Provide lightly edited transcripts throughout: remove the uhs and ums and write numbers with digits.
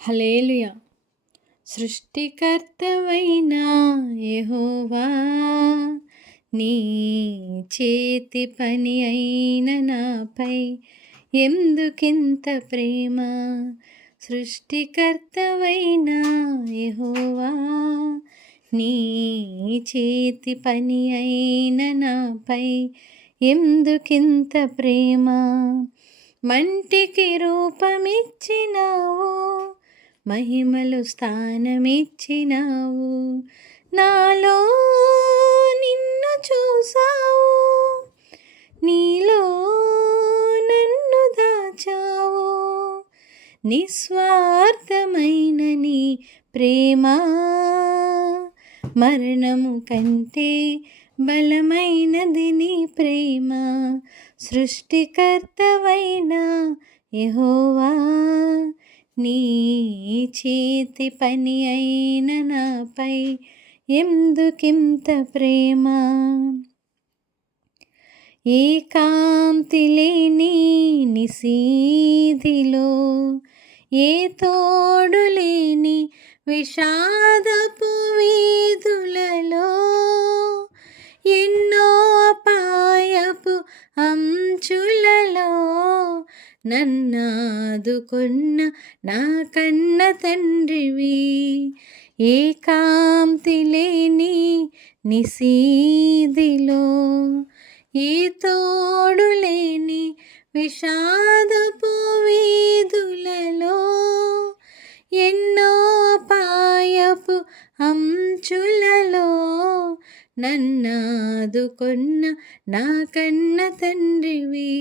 హల్లెలూయా. సృష్టికర్తవైన యెహోవా, నీ చేతి పని అయిన నాపై ఎందుకింత ప్రేమ? సృష్టికర్తవైన యెహోవా, నీ చేతి పని అయిన నాపై ఎందుకింత ప్రేమ? మంటికి రూపమిచ్చినావు, మహిమలు స్థానమిచ్చినావు, నాలో నిన్ను చూసావు, నీలో నన్ను దాచావు. నిస్వార్థమైన నీ ప్రేమ మరణము కంటే బలమైనది నీ ప్రేమ. సృష్టికర్తవైన యెహోవా, నీ చేతి పని అయిన నాపై ఎందుకింత ప్రేమ? ఏకాంతి లేని నిశీధిలో, ఏ తోడు లేని విషాదపు వీధులలో, ఎన్నో అపాయపు అంచులలో నన్నాదుకొన్న నా కన్న తండ్రివి. ఏకాంతి లేని నిశీధిలో, ఏ తోడు లేని విషాదపు వీధులలో, ఎన్నో అపాయపు అంచులలో నన్నాదుకొన్న నా కన్న తండ్రివి.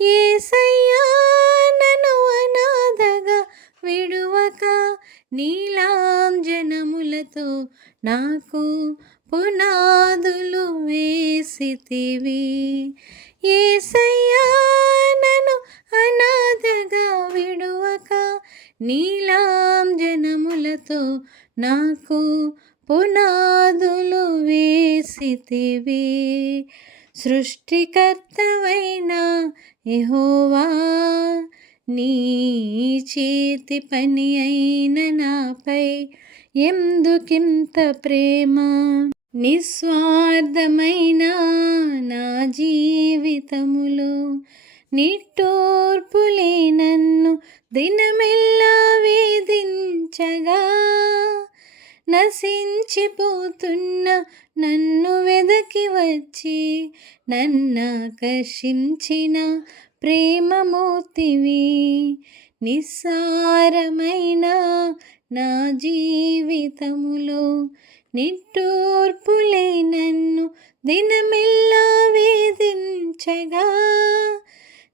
యేసయ్యా, నన్ను అనాథగా విడువక నీలాంజనములతో నాకు పునాదులు వేసితివి. యేసయ్యా, నన్ను అనాథగా విడువక నీలాంజనములతో నాకు పునాదులు వేసితివి. సృష్టికర్తవైన యెహోవా, నీ చేతి పని అయిన నాపై ఎందుకింత ప్రేమ? నిస్వార్థమైన నా జీవితములో నిట్టూర్పులే నన్ను దినమెల్లా వేధించగా, నశించిపోతున్న నన్ను వెదకి వచ్చి నన్నాకర్షించిన ప్రేమమూర్తివి. నిస్సారమైన నా జీవితములో నిట్టూర్పులే నన్ను దినమెల్లా వేధించగా,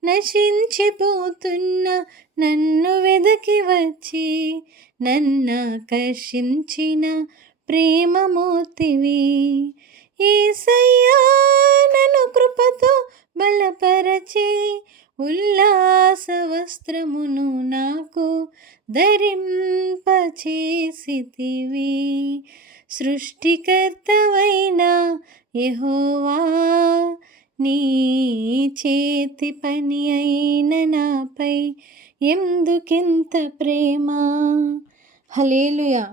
నశించిపోతున్న నన్ను వెదకి వచ్చి నన్నాకర్షించిన ప్రేమమూర్తివి. యేసయ్యా, నన్ను కృపతో బలపరచి ఉల్లాస వస్త్రమును నాకు ధరింపచేసితివి. సృష్టికర్తవైన యెహోవా, నీ చేతి పని అయిన నాపై ఎందుకింత ప్రేమ? హల్లెలూయా.